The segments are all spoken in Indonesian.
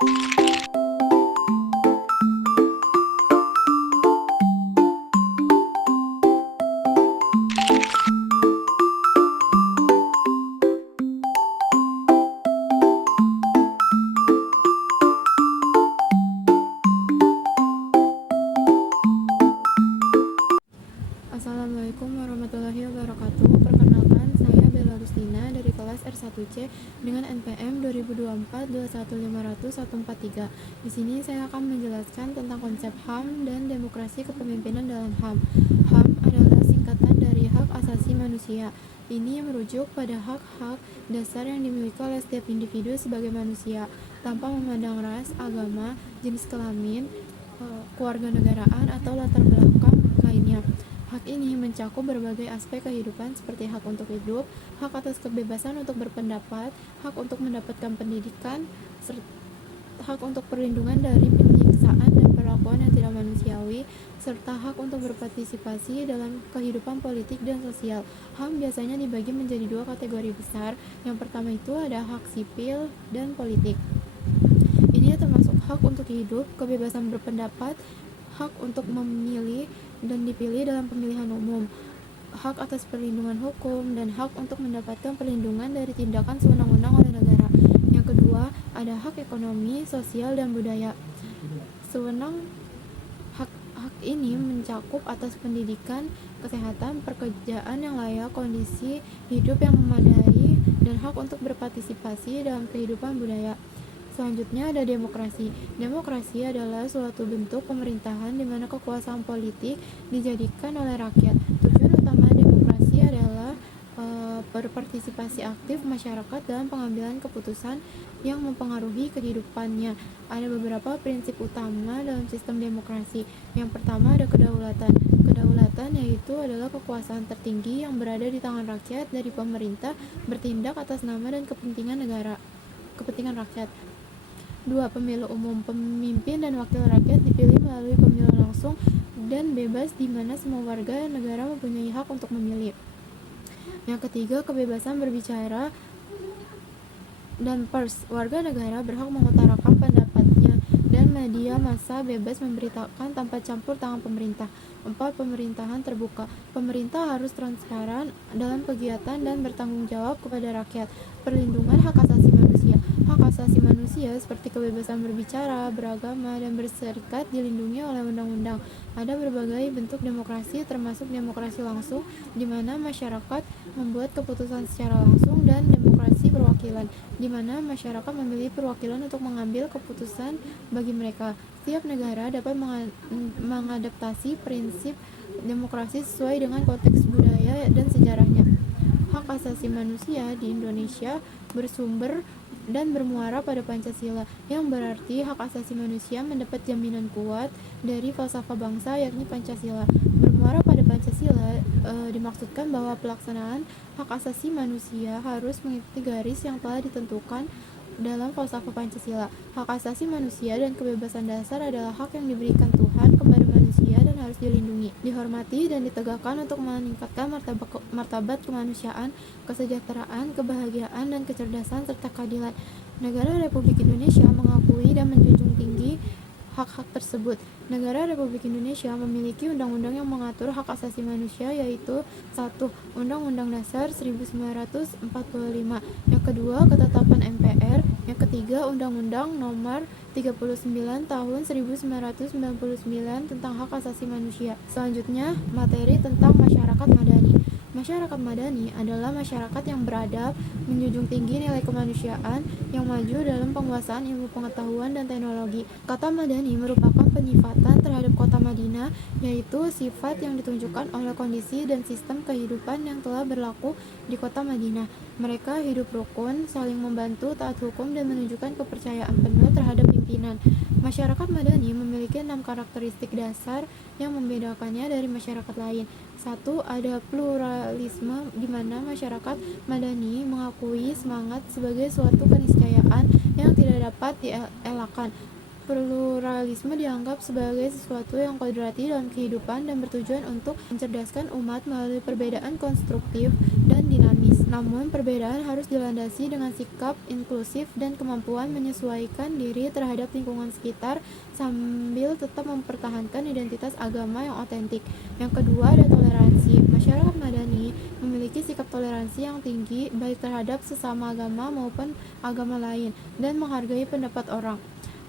Assalamualaikum warahmatullahi wabarakatuh. Perkenalkan, saya Bella Rustina dari kelas R1C dengan NPM 2024-21500-143. Di sini saya akan menjelaskan tentang konsep HAM dan demokrasi kepemimpinan dalam HAM. HAM adalah singkatan dari Hak Asasi Manusia. Ini merujuk pada hak-hak dasar yang dimiliki oleh setiap individu sebagai manusia, tanpa memandang ras, agama, jenis kelamin, kewarganegaraan, atau latar belakang lainnya. Hak ini mencakup berbagai aspek kehidupan seperti hak untuk hidup, hak atas kebebasan untuk berpendapat, hak untuk mendapatkan pendidikan, hak untuk perlindungan dari penyiksaan dan perlakuan yang tidak manusiawi, serta hak untuk berpartisipasi dalam kehidupan politik dan sosial. HAM biasanya dibagi menjadi dua kategori besar. Yang pertama itu ada hak sipil dan politik. Ini termasuk hak untuk hidup, kebebasan berpendapat, hak untuk memilih dan dipilih dalam pemilihan umum, hak atas perlindungan hukum, dan hak untuk mendapatkan perlindungan dari tindakan sewenang-wenang oleh negara. Yang kedua, ada hak ekonomi, sosial, dan budaya. Hak ini mencakup atas pendidikan, kesehatan, pekerjaan yang layak, kondisi hidup yang memadai, dan hak untuk berpartisipasi dalam kehidupan budaya. Selanjutnya ada demokrasi. Demokrasi adalah suatu bentuk pemerintahan di mana kekuasaan politik dijadikan oleh rakyat. Tujuan utama demokrasi adalah berpartisipasi aktif masyarakat dalam pengambilan keputusan yang mempengaruhi kehidupannya. Ada beberapa prinsip utama dalam sistem demokrasi. Yang pertama ada kedaulatan. Kedaulatan yaitu adalah kekuasaan tertinggi yang berada di tangan rakyat dari pemerintah bertindak atas nama dan kepentingan rakyat. 2. Pemilu umum. Pemimpin dan wakil rakyat dipilih melalui pemilu langsung dan bebas di mana semua warga negara mempunyai hak untuk memilih. Yang ketiga, kebebasan berbicara dan pers. Warga negara berhak mengutarakan pendapatnya dan media massa bebas memberitakan tanpa campur tangan pemerintah. 4. Pemerintahan terbuka. Pemerintah harus transparan dalam kegiatan dan bertanggung jawab kepada rakyat. Perlindungan hak asasi manusia. Hak asasi manusia seperti kebebasan berbicara, beragama, dan berserikat dilindungi oleh undang-undang. Ada berbagai bentuk demokrasi termasuk demokrasi langsung di mana masyarakat membuat keputusan secara langsung, dan demokrasi perwakilan di mana masyarakat memilih perwakilan untuk mengambil keputusan bagi mereka. Setiap negara dapat mengadaptasi prinsip demokrasi sesuai dengan konteks budaya dan sejarahnya. Hak asasi manusia di Indonesia bersumber dan bermuara pada Pancasila, yang berarti hak asasi manusia mendapat jaminan kuat dari falsafah bangsa yakni Pancasila. Bermuara pada Pancasila dimaksudkan bahwa pelaksanaan hak asasi manusia harus mengikuti garis yang telah ditentukan dalam falsafah Pancasila. Hak asasi manusia dan kebebasan dasar adalah hak yang diberikan Tuhan kepada manusia dan harus dilindungi, dihormati, dan ditegakkan untuk meningkatkan martabat kemanusiaan, kesejahteraan, kebahagiaan, dan kecerdasan serta keadilan. Negara Republik Indonesia mengakui dan menjunjung tinggi hak-hak tersebut. Negara Republik Indonesia memiliki undang-undang yang mengatur hak asasi manusia, yaitu 1. Undang-Undang Dasar 1945. Yang kedua, ketetapan MPR. Yang ketiga, Undang-Undang Nomor 39 Tahun 1999 tentang hak asasi manusia. Selanjutnya, materi tentang masyarakat madani. Masyarakat madani adalah masyarakat yang beradab, menjunjung tinggi nilai kemanusiaan, yang maju dalam penguasaan ilmu pengetahuan dan teknologi. Kata madani merupakan penyifatan terhadap kota Madinah, yaitu sifat yang ditunjukkan oleh kondisi dan sistem kehidupan yang telah berlaku di kota Madinah. Mereka hidup rukun, saling membantu, taat hukum, dan menunjukkan kepercayaan penuh terhadap pimpinan. Masyarakat madani memiliki 6 karakteristik dasar yang membedakannya dari masyarakat lain. 1. Ada pluralisme, di mana masyarakat madani mengakui semangat sebagai suatu keniscayaan yang tidak dapat dielakkan. Pluralisme dianggap sebagai sesuatu yang kodrati dalam kehidupan dan bertujuan untuk mencerdaskan umat melalui perbedaan konstruktif dan dinamis. Namun, perbedaan harus dilandasi dengan sikap inklusif dan kemampuan menyesuaikan diri terhadap lingkungan sekitar sambil tetap mempertahankan identitas agama yang otentik. Yang kedua ada toleransi. Masyarakat Madani memiliki sikap toleransi yang tinggi baik terhadap sesama agama maupun agama lain dan menghargai pendapat orang.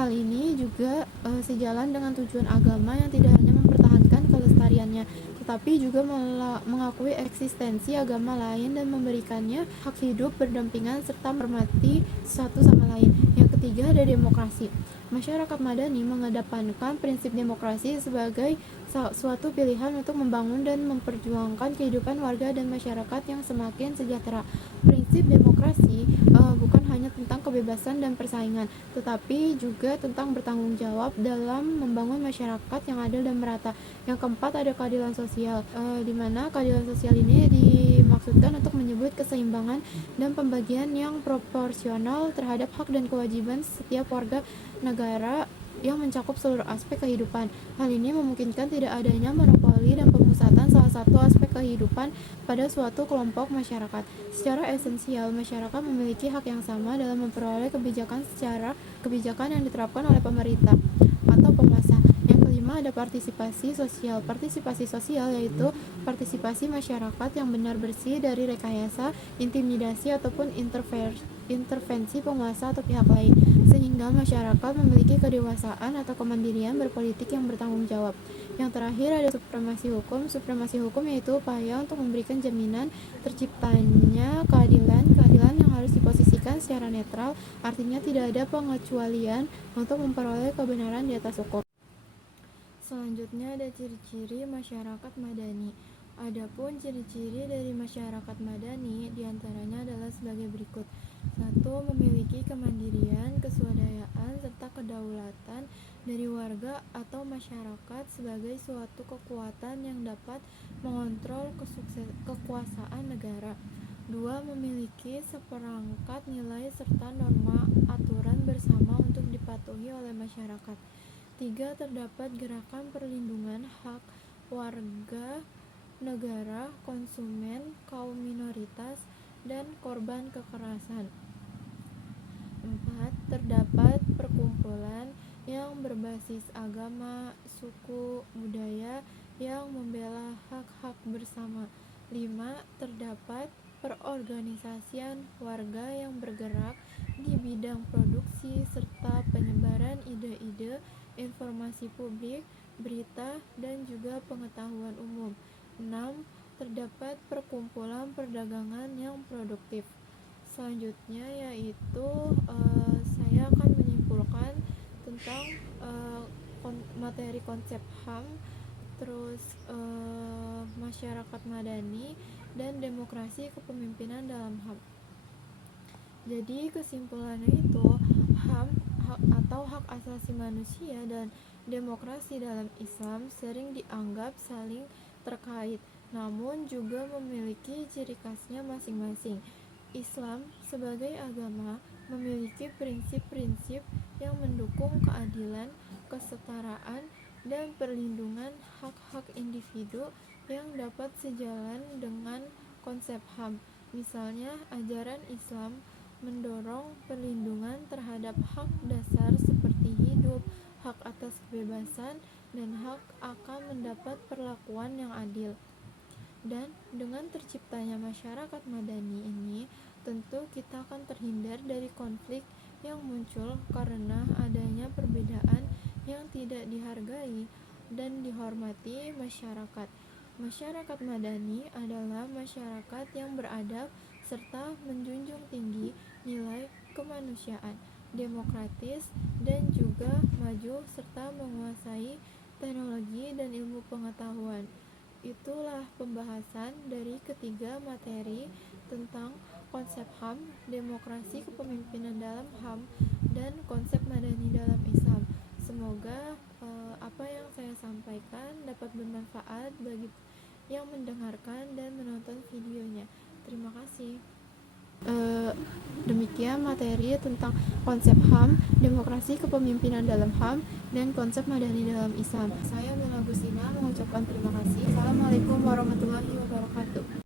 Hal ini juga sejalan dengan tujuan agama yang tidak hanya mempertahankan kelestariannya, tetapi juga mengakui eksistensi agama lain dan memberikannya hak hidup berdampingan serta menghormati satu sama lain. Yang ketiga ada demokrasi. Masyarakat Madani mengedepankan prinsip demokrasi sebagai suatu pilihan untuk membangun dan memperjuangkan kehidupan warga dan masyarakat yang semakin sejahtera. Prinsip demokrasi bukan hanya tentang kebebasan dan persaingan, tetapi juga tentang bertanggung jawab dalam membangun masyarakat yang adil dan merata. Yang keempat ada keadilan sosial, di mana keadilan sosial ini dimaksudkan untuk menyebut keseimbangan dan pembagian yang proporsional terhadap hak dan kewajiban setiap warga negara yang mencakup seluruh aspek kehidupan. Hal ini memungkinkan tidak adanya monopoli dan pemusatan salah satu aspek kehidupan pada suatu kelompok masyarakat. Secara esensial, masyarakat memiliki hak yang sama dalam memperoleh kebijakan yang diterapkan oleh pemerintah atau penguasa. Yang kelima ada partisipasi sosial. Partisipasi sosial yaitu partisipasi masyarakat yang benar bersih dari rekayasa, intimidasi ataupun intervensi penguasa atau pihak lain, sehingga masyarakat memiliki kedewasaan atau kemandirian berpolitik yang bertanggung jawab. Yang terakhir ada supremasi hukum. Supremasi hukum yaitu upaya untuk memberikan jaminan terciptanya keadilan yang harus diposisikan secara netral, artinya tidak ada pengecualian untuk memperoleh kebenaran di atas hukum. Selanjutnya ada ciri-ciri masyarakat Madani. Adapun ciri-ciri dari masyarakat Madani diantaranya adalah sebagai berikut. 1. Memiliki kemandirian, keswadayaan, serta kedaulatan dari warga atau masyarakat sebagai suatu kekuatan yang dapat mengontrol kekuasaan negara. 2. Memiliki seperangkat nilai serta norma aturan bersama untuk dipatuhi oleh masyarakat. 3. Terdapat gerakan perlindungan hak warga negara, konsumen, kaum minoritas, dan korban kekerasan. 4. Terdapat perkumpulan yang berbasis agama, suku, budaya yang membela hak-hak bersama. 5. Terdapat perorganisasian warga yang bergerak di bidang produksi serta penyebaran ide-ide, informasi publik, berita, dan juga pengetahuan umum. 6. Terdapat perkumpulan perdagangan yang produktif. Selanjutnya yaitu saya akan menyimpulkan tentang materi konsep HAM, terus masyarakat Madani, dan demokrasi kepemimpinan dalam HAM. Jadi kesimpulannya itu HAM atau hak asasi manusia dan demokrasi dalam Islam sering dianggap saling terkait, namun juga memiliki ciri khasnya masing-masing. Islam sebagai agama memiliki prinsip-prinsip yang mendukung keadilan, kesetaraan, dan perlindungan hak-hak individu yang dapat sejalan dengan konsep HAM. Misalnya, ajaran Islam mendorong perlindungan terhadap hak dasar seperti hidup, hak atas kebebasan, dan hak akan mendapat perlakuan yang adil. Dan dengan terciptanya masyarakat Madani ini, tentu kita akan terhindar dari konflik yang muncul karena adanya perbedaan yang tidak dihargai dan dihormati masyarakat. Masyarakat Madani adalah masyarakat yang beradab serta menjunjung tinggi nilai kemanusiaan, demokratis, dan juga maju serta menguasai teknologi dan ilmu pengetahuan. Itulah pembahasan dari ketiga materi tentang konsep HAM, demokrasi kepemimpinan dalam HAM, dan konsep Madani dalam Islam. Semoga apa yang saya sampaikan dapat bermanfaat bagi yang mendengarkan dan menonton videonya. Terima kasih. Demikian materi tentang konsep HAM, demokrasi kepemimpinan dalam HAM, dan konsep Madani dalam Islam. Saya Mila Gusina mengucapkan terima kasih. Assalamualaikum warahmatullahi wabarakatuh.